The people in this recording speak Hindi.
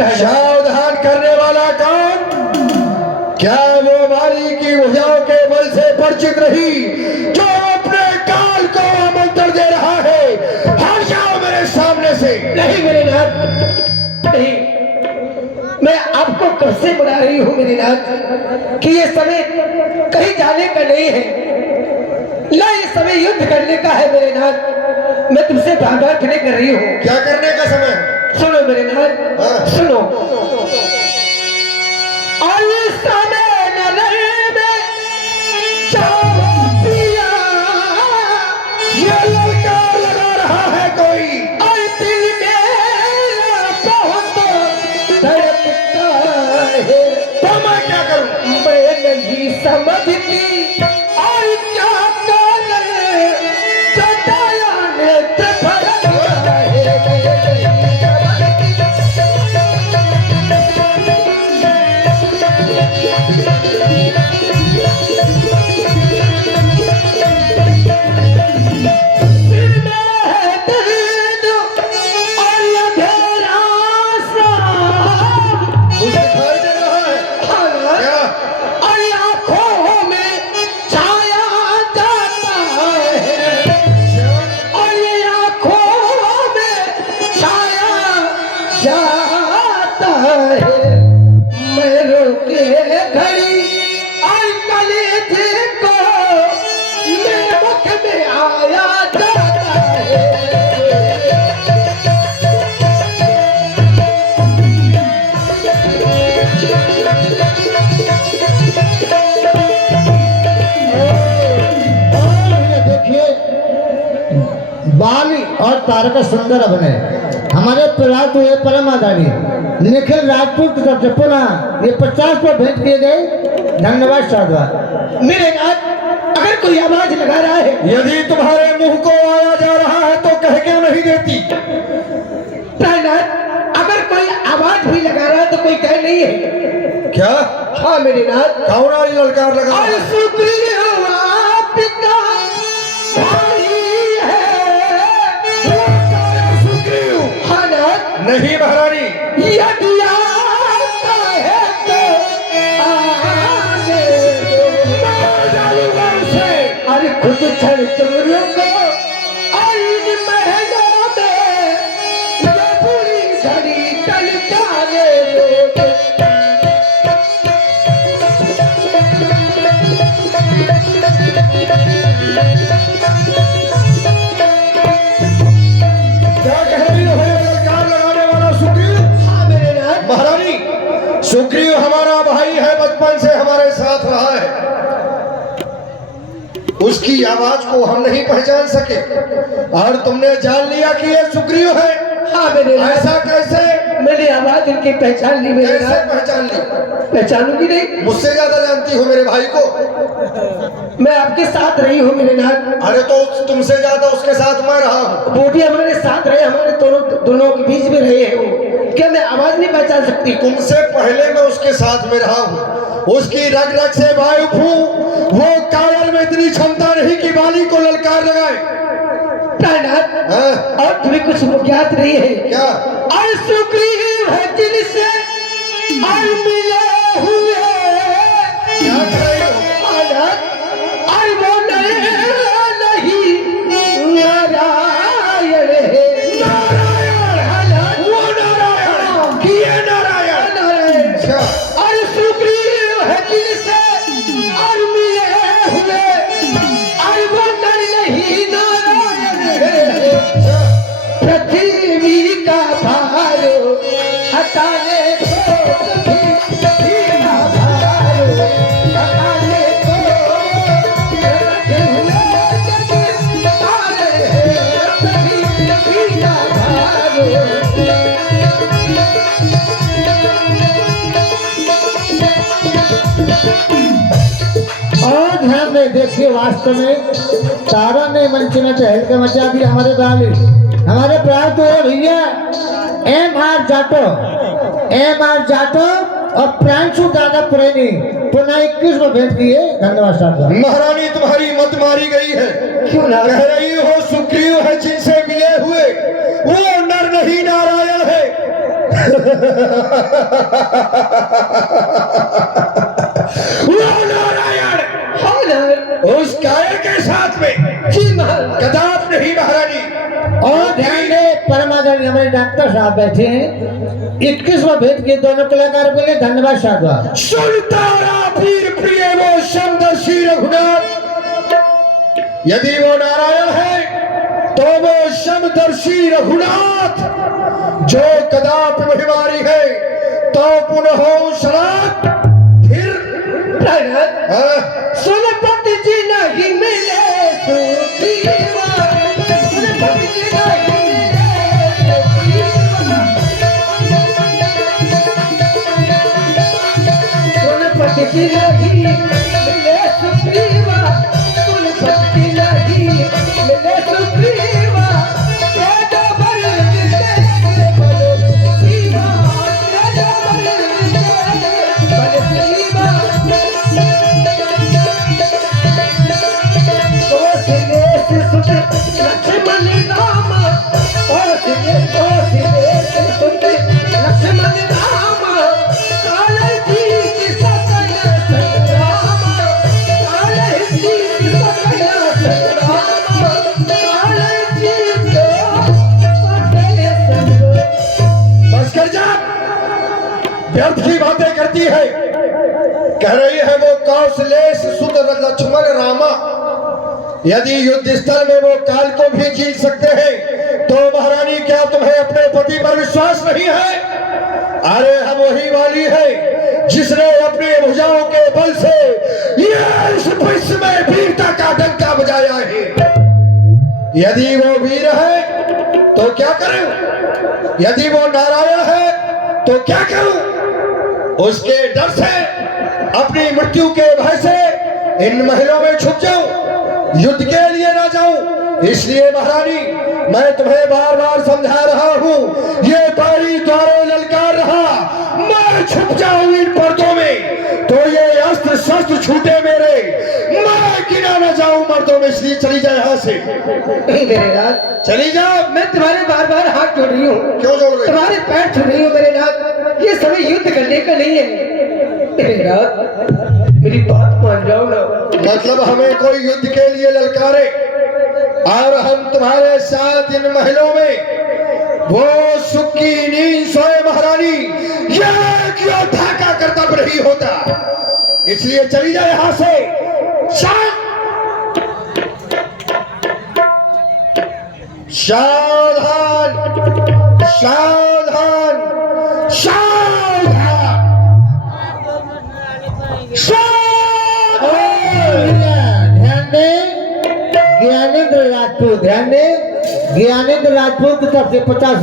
सावधान करने वाला कौन? क्या वो माली की भुजाओं के बल से परिचित रही जो अपने काल को आमंत्रण दे रहा है? हट जाओ मेरे सामने से। नहीं मेरे नाथ, नहीं। मैं आपको कब से बुला रही हूँ मेरे नाथ कि ये समय कहीं जाने का नहीं है, ना ये समय युद्ध करने का है मेरे नाथ। मैं तुमसे प्रार्थना कर रही हूँ। क्या करने का समय? सुनो मेरे नाथ, हाँ। सुनो। और इस समय नजर में जाओ पिया, ये लड़का लगा रहा है कोई। और दिल मेरा बहुत धड़कता है। तो मैं क्या करूं? मैं नहीं समझती और क्या करें, सताया नेत्र फरकता है। बाली और तारका सुंदर अभिनय हमारे प्रयास हुए परम आधारी निखिल राजपूत की तरफ से पुनः ये 50 पर भेंट किए गए। धन्यवाद साधवा। मेरे नाथ, अगर कोई आवाज लगा रहा है, यदि तुम्हारे मुंह को आया जा रहा है तो कह क्यों नहीं देती? प्राणनाथ, अगर कोई आवाज भी लगा रहा है तो कोई कह नहीं है। क्या? हाँ मेरे नाथ। कौन वाली ललकार लगा? और सुग्रीव आपका भाई है। सुग्रीव? हाँ नाथ। नहीं महारानी। यदि आता है तो आने दो। मैं डालूंगा उसे। अरे खुद क्षण तुम रुको और इन महलों में ये बुरी घड़ी टल जाने दो। क्या कह रही हो ललकार लगाने वाला सुग्रीव? हाँ मेरे नाथ। महारानी, सुग्रीव हमारा भाई है, बचपन से हमारे साथ रहा है। उसकी आवाज को हम नहीं पहचान सके और तुमने जान लिया कि ये सुग्रीव है। हाँ मेरे नाथ। ऐसा कैसे? मैंने आवाज इनकी पहचान ली मेरे कैसे नाथ। पहचान ली? पहचानूंगी नहीं? मुझसे ज्यादा जानती हो मेरे भाई को। मैं आपके साथ रही हूँ मेरे नाथ। अरे तो तुमसे ज्यादा उसके साथ मैं रहा हूँ। वो भी हमारे साथ रहे, हमारे दोनों के बीच में रहे हैं वो। क्या मैं आवाज नहीं पहचान सकती? तुमसे पहले मैं उसके साथ में रहा हूँ। उसकी रग रग से वायु हूँ। वो कायल में इतनी क्षमता नहीं कि बाली को ललकार लगाए। प्राणनाथ, हाँ? और तुम्हें कुछ ज्ञात नहीं है क्या? और सुग्रीव है जिनसे और मिले हुए। क्या कह रही हो? प्राणनाथ, और वो नहीं नारायण है। नारायण? वो नारायण कि ये नारायण? नारायण। अच्छा। और सुग्रीव है जिनसे और मिले हुए और वो नहीं नारायण है। पृथ्वी का भार हटाने को पृथ्वी का भार हटाने को रखे हुए तारे हैं। पृथ्वी का भार। और ध्यान में देखिए, वास्तव में तारा ने मंच में टहल के मचा दिया हमारे बाली। हमारे प्राण तो है भैया एम आर जाटो और प्रांशु दादा प्रेमी पुनः 21 में भेंट किए। धन्यवाद साहब। महारानी, तुम्हारी मत मारी गई है। क्यों ना? कह रही हो सुग्रीव है जिनसे मिले हुए वो नर नहीं नारायण है। वो नारायण हाँ नारायण। उस कायर के साथ में जी महाराज। कदाप नहीं महारानी। और ध्यान दे परमाधारी हमारे डॉक्टर साहब बैठे हैं 21वां भेद के दोनों कलाकार के लिए धन्यवाद साधुवाद। सुनतारा वीर प्रिय वो समदर्शी रघुनाथ, यदि वो नारायण है तो वो समदर्शी रघुनाथ जो कदाप महिमारी है तो पुनः सनात। फिर सोनपति जी नहीं मिले सुग्रीवा, सोनपति जी नहीं मिले सुग्रीवा, सोनपति जी नहीं मिले सुग्रीवा, सोनपति जी नहीं मिले सुग्रीवा, तेरा बल विजय बलो शिवा, तेरा बल विजय बल शिवा। लक्ष्मण राम लक्ष्मण राम काल जी की सकल संग्राम, काल जी की सकल संग्राम, काल जी को सकल संग्राम। बस कर जा, व्यर्थ की बातें करती है। कह रही है वो कौशलेश सुत लक्ष्मण रामा, यदि युद्ध स्थल में वो काल को भी जीत सकते हैं तो महारानी क्या तुम्हें अपने पति पर विश्वास नहीं है? अरे हम वही वाली है जिसने अपनी भुजाओं के बल से ये इस विश्व में वीरता का डंका बजाया है। यदि वो वीर है तो क्या करूं? यदि वो नारायण है तो क्या करूं? उसके डर से, अपनी मृत्यु के भय से इन महलों में छुप जाऊं, युद्ध के लिए ना जाऊं। इसलिए महारानी मैं तुम्हें बार बार समझा रहा हूं, ये बारी द्वारों ललकार रहा, मैं छुप जाऊं इन पर्दों में तो ये अस्त्र शस्त्र छूटे मेरे, मैं गिना न जाऊं मर्दों में। इसलिए चली जाए यहाँ से। नहीं मेरे नाथ, चली जाओ। मैं तुम्हारे बार बार हाथ जोड़ रही हूँ। क्यों जोड़ रही? तुम्हारे पैर छू रही हूँ मेरे नाथ, ये समय युद्ध करने का नहीं है मेरे नाथ, मेरी बात मान जाओ ना। मतलब हमें कोई युद्ध के लिए ललकारे और हम तुम्हारे साथ इन महलों में वो सुख की नींद सोए महारानी, यह एक योद्धा का कर्तव्य नहीं होता। इसलिए चली जाए यहाँ से। सावधान सावधान सावधान ध्यान दे ज्ञानेंद्र राजपूत, ध्यान दे ज्ञानेंद्र राजपूत की तरफ से 50